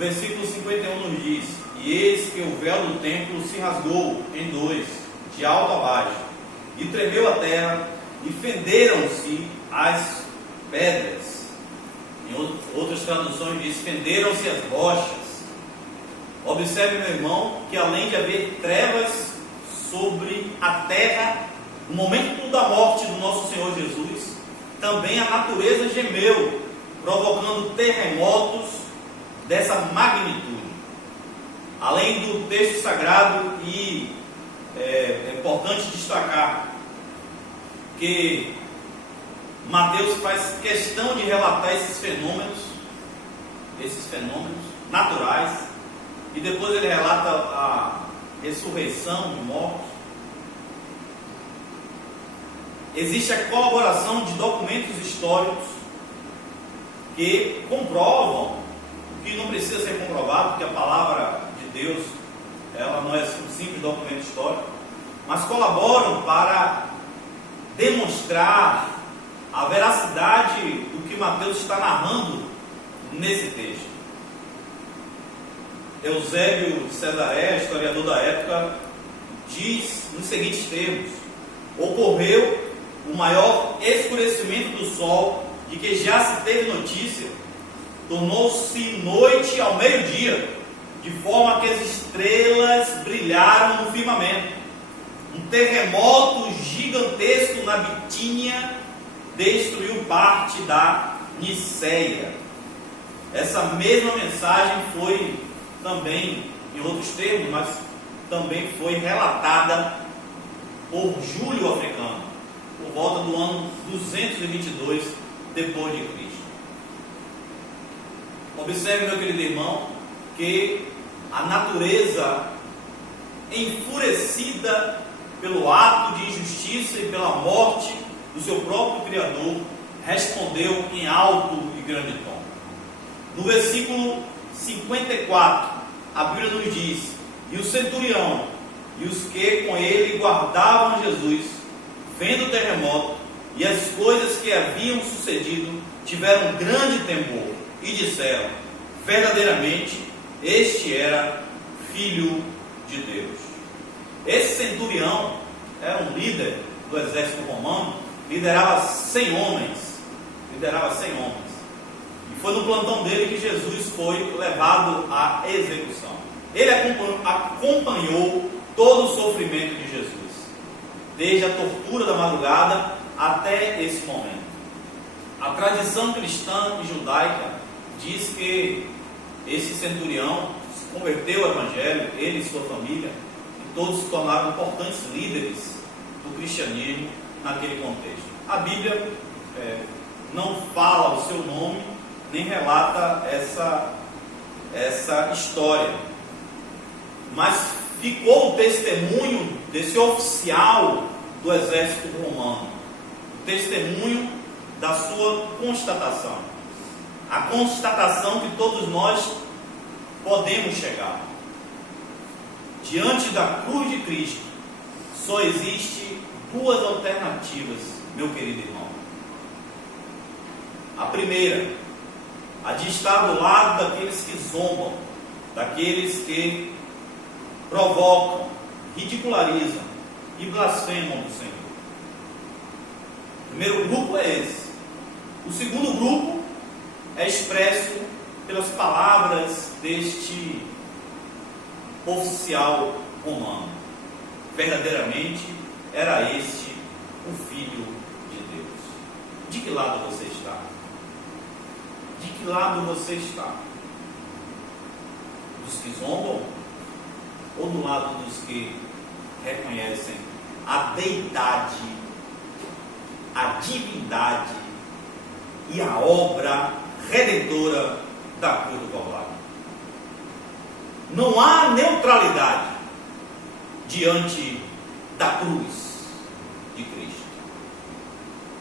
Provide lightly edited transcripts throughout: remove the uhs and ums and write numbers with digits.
versículo 51 nos diz: e eis que o véu do templo se rasgou em dois, de alto a baixo, e tremeu a terra, e fenderam-se as pedras. Em outras traduções diz: fenderam-se as rochas. Observe, meu irmão, que além de haver trevas sobre a terra, no momento da morte do nosso Senhor Jesus, também a natureza gemeu, provocando terremotos dessa magnitude. Além do texto sagrado, e é importante destacar que Mateus faz questão de relatar esses fenômenos naturais, e depois ele relata a ressurreição de mortos. Existe a colaboração de documentos históricos que comprovam o que não precisa ser comprovado, porque a palavra de Deus, ela não é um simples documento histórico, mas colaboram para demonstrar a veracidade do que Mateus está narrando nesse texto. Eusébio de Cesaré, historiador da época, diz nos seguintes termos: ocorreu o maior escurecimento do sol de que já se teve notícia, tornou-se noite ao meio-dia, de forma que as estrelas brilharam no firmamento. Um terremoto gigantesco na Bitínia destruiu parte da Niceia. Essa mesma mensagem foi também, em outros termos, mas também foi relatada por Júlio Africano, por volta do ano 222 depois de Cristo. Observe, meu querido irmão, que a natureza, enfurecida pelo ato de injustiça e pela morte do seu próprio Criador, respondeu em alto e grande tom. No versículo 54, a Bíblia nos diz: e o centurião e os que com ele guardavam Jesus, vendo o terremoto e as coisas que haviam sucedido, tiveram grande temor e disseram: verdadeiramente este era Filho de Deus. Esse centurião era um líder do exército romano, liderava 100 homens. E foi no plantão dele que Jesus foi levado à execução. Ele acompanhou todo o sofrimento de Jesus, desde a tortura da madrugada até esse momento. A tradição cristã e judaica diz que esse centurião se converteu ao Evangelho, ele e sua família, e todos se tornaram importantes líderes do cristianismo naquele contexto. A Bíblia não fala o seu nome, nem relata essa história, mas ficou o testemunho desse oficial do exército romano, o testemunho da sua constatação, a constatação que todos nós podemos chegar. Diante da cruz de Cristo, só existe duas alternativas, meu querido irmão. A primeira, a de estar do lado daqueles que zombam, daqueles que provocam, ridicularizam e blasfemam do Senhor. O primeiro grupo é esse. O segundo grupo é expresso pelas palavras deste oficial romano: verdadeiramente era este o Filho de Deus. De que lado você está? De que lado você está? Dos que zombam ou do lado dos que reconhecem a deidade, a divindade e a obra redentora da cruz do Calvário? Não há neutralidade diante da cruz de Cristo.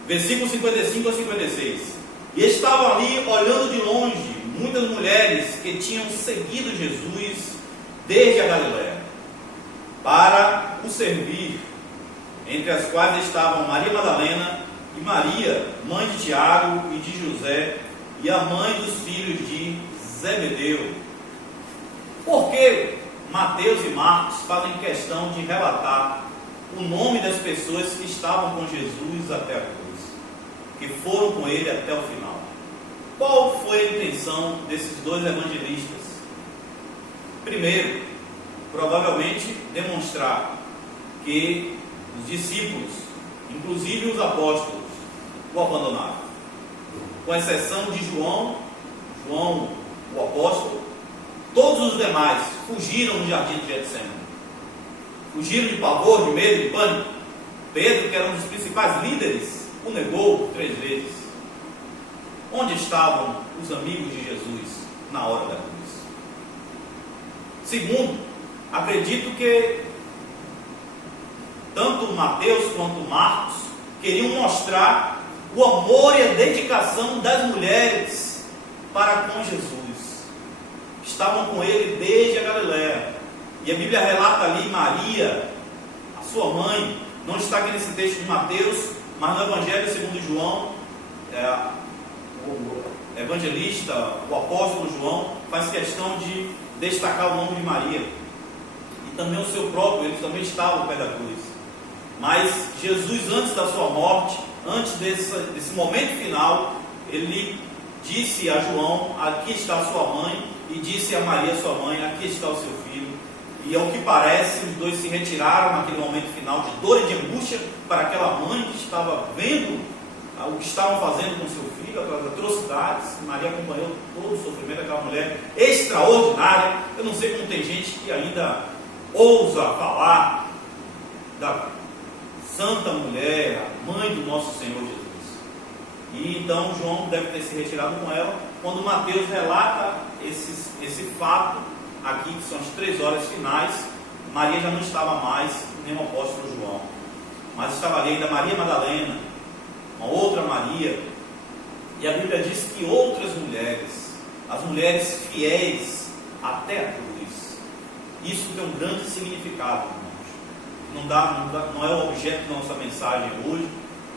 Versículo 55 a 56. E estavam ali, olhando de longe, muitas mulheres que tinham seguido Jesus desde a Galiléia para o servir, entre as quais estavam Maria Madalena e Maria, mãe de Tiago e de José, e a mãe dos filhos de Zebedeu, Por que Mateus e Marcos fazem questão de relatar o nome das pessoas que estavam com Jesus até a cruz, que foram com ele até o final? Qual foi a intenção desses dois evangelistas? Primeiro, provavelmente demonstrar que os discípulos, inclusive os apóstolos, o abandonaram, com exceção de João, o apóstolo. Todos os demais fugiram do jardim de Getsemane, fugiram de pavor, de medo, de pânico. Pedro, que era um dos principais líderes, o negou 3 vezes. Onde estavam os amigos de Jesus na hora da cruz? Segundo, acredito que tanto Mateus quanto Marcos queriam mostrar o amor e a dedicação das mulheres para com Jesus. Estavam com ele desde a Galiléia. E a Bíblia relata ali Maria, a sua mãe. Não está aqui nesse texto de Mateus, mas no Evangelho segundo João, o evangelista, o apóstolo João, faz questão de destacar o nome de Maria. E também o seu próprio, ele também estava ao pé da cruz. Mas Jesus, antes da sua morte, antes desse momento final, ele disse a João: aqui está a sua mãe, e disse a Maria, sua mãe: aqui está o seu filho. E ao que parece, os dois se retiraram naquele momento final de dor e de angústia para aquela mãe que estava vendo o que estavam fazendo com seu filho, aquelas atrocidades. Maria acompanhou todo o sofrimento daquela mulher extraordinária. Eu não sei como tem gente que ainda ousa falar da santa mulher, a mãe do nosso Senhor Jesus. E então João deve ter se retirado com ela, quando Mateus relata esse fato aqui, que são as 3 horas finais. Maria já não estava mais, nem o apóstolo João, mas estava ali ainda Maria Madalena, uma outra Maria. E a Bíblia diz que outras mulheres, as mulheres fiéis até a cruz. Isso tem um grande significado, irmãos. Não é o objeto da nossa mensagem hoje,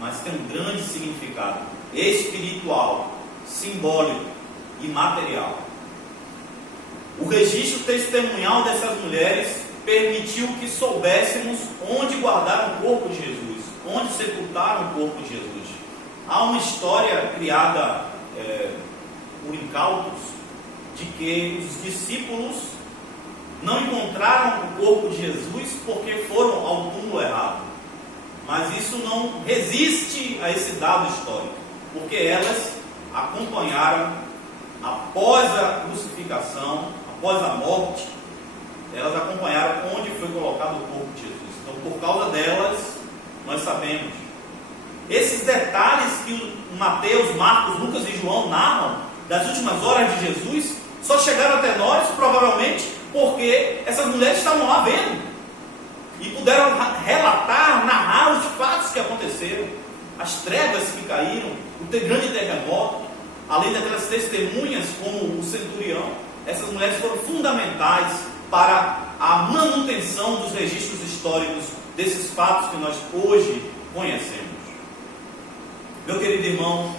mas tem um grande significado espiritual, simbólico e material. O registro testemunhal dessas mulheres permitiu que soubéssemos onde guardaram o corpo de Jesus, onde sepultaram o corpo de Jesus. Há uma história criada por incautos de que os discípulos não encontraram o corpo de Jesus porque foram ao túmulo errado. Mas isso não resiste a esse dado histórico, porque elas acompanharam após a crucificação, após a morte, elas acompanharam onde foi colocado o corpo de Jesus. Então, por causa delas, nós sabemos. Esses detalhes que Mateus, Marcos, Lucas e João narram das últimas horas de Jesus, só chegaram até nós, provavelmente, porque essas mulheres estavam lá vendo e puderam relatar, narrar os fatos que aconteceram, as trevas que caíram, o grande terremoto, além daquelas testemunhas como o centurião. Essas mulheres foram fundamentais para a manutenção dos registros históricos desses fatos que nós hoje conhecemos. Meu querido irmão,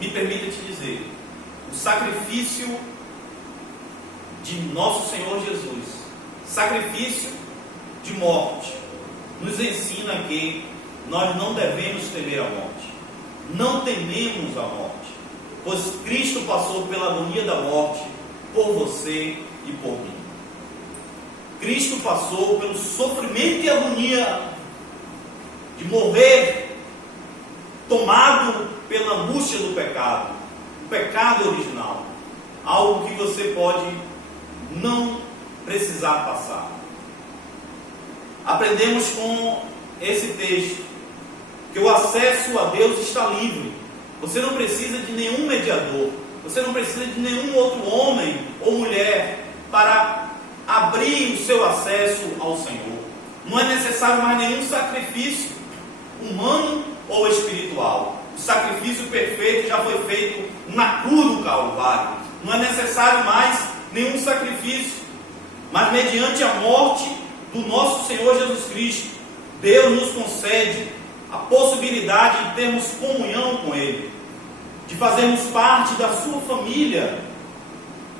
me permita te dizer, o sacrifício de nosso Senhor Jesus, sacrifício de morte, nos ensina que nós não devemos temer a morte. Não tememos a morte, pois Cristo passou pela agonia da morte por você e por mim. Cristo passou pelo sofrimento e agonia de morrer, tomado pela angústia do pecado, o pecado original, algo que você pode não precisar passar. Aprendemos com esse texto que o acesso a Deus está livre. Você não precisa de nenhum mediador, você não precisa de nenhum outro homem ou mulher para abrir o seu acesso ao Senhor. Não é necessário mais nenhum sacrifício humano ou espiritual. O sacrifício perfeito já foi feito na cruz do Calvário. Não é necessário mais nenhum sacrifício, mas mediante a morte do nosso Senhor Jesus Cristo, Deus nos concede a possibilidade de termos comunhão com Ele, de fazermos parte da sua família,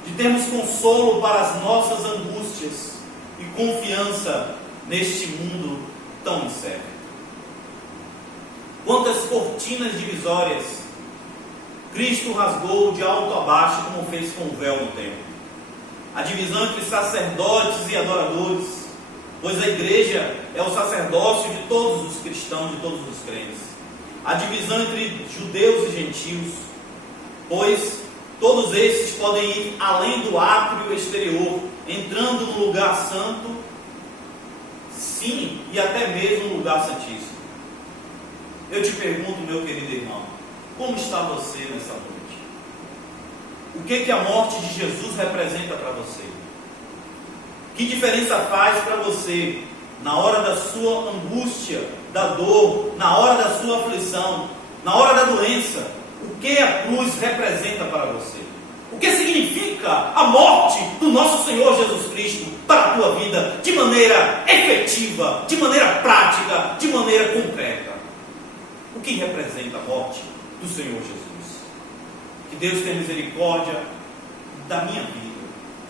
de termos consolo para as nossas angústias e confiança neste mundo tão incerto. Quantas cortinas divisórias Cristo rasgou de alto a baixo, como fez com o véu no templo. A divisão entre sacerdotes e adoradores, pois a igreja é o sacerdócio de todos os cristãos, de todos os crentes. A divisão entre judeus e gentios, pois todos esses podem ir além do átrio exterior, entrando no lugar santo, sim, e até mesmo no lugar santíssimo. Eu te pergunto, meu querido irmão, como está você nessa noite? O que a morte de Jesus representa para você? Que diferença faz para você na hora da sua angústia, da dor, na hora da sua aflição, na hora da doença? O que a cruz representa para você? O que significa a morte do nosso Senhor Jesus Cristo para a tua vida de maneira efetiva, de maneira prática, de maneira concreta? O que representa a morte do Senhor Jesus? Que Deus tenha misericórdia da minha vida,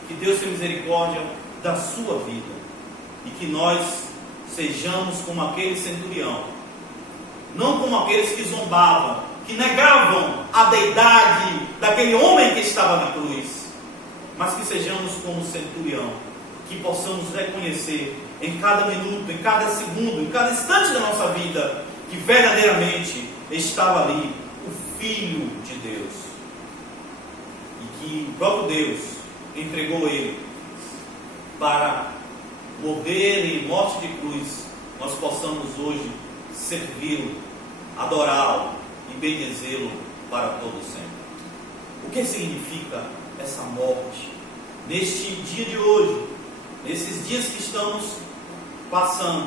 que Deus tenha misericórdia da sua vida, e que nós sejamos como aquele centurião, não como aqueles que zombavam, que negavam a deidade daquele homem que estava na cruz, mas que sejamos como o centurião, que possamos reconhecer em cada minuto, em cada segundo, em cada instante da nossa vida, que verdadeiramente estava ali o Filho de Deus, e que o próprio Deus entregou ele para morrer em morte de cruz. Nós possamos hoje servi-lo, adorá-lo e bendizê-lo para todo sempre. O que significa essa morte neste dia de hoje, nesses dias que estamos passando?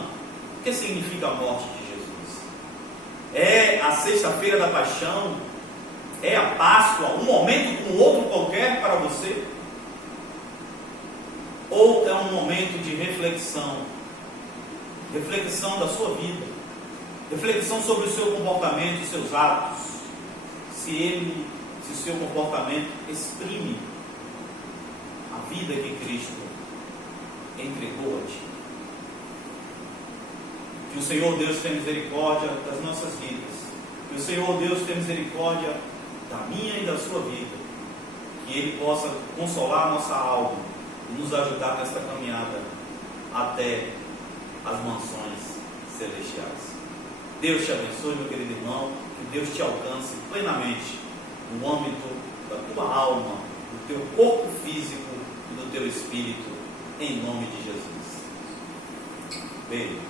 O que significa a morte de Jesus? É a sexta-feira da paixão? É a Páscoa, um momento como outro qualquer para você? Ou é um momento de reflexão da sua vida, reflexão sobre o seu comportamento, os seus atos, se o seu comportamento exprime a vida que Cristo entregou a ti? Que o Senhor Deus tenha misericórdia das nossas vidas, que o Senhor Deus tenha misericórdia da minha e da sua vida, que Ele possa consolar a nossa alma e nos ajudar nesta caminhada até as mansões celestiais. Deus te abençoe, meu querido irmão, que Deus te alcance plenamente no âmbito da tua alma, do teu corpo físico e do teu espírito, em nome de Jesus. Beijo.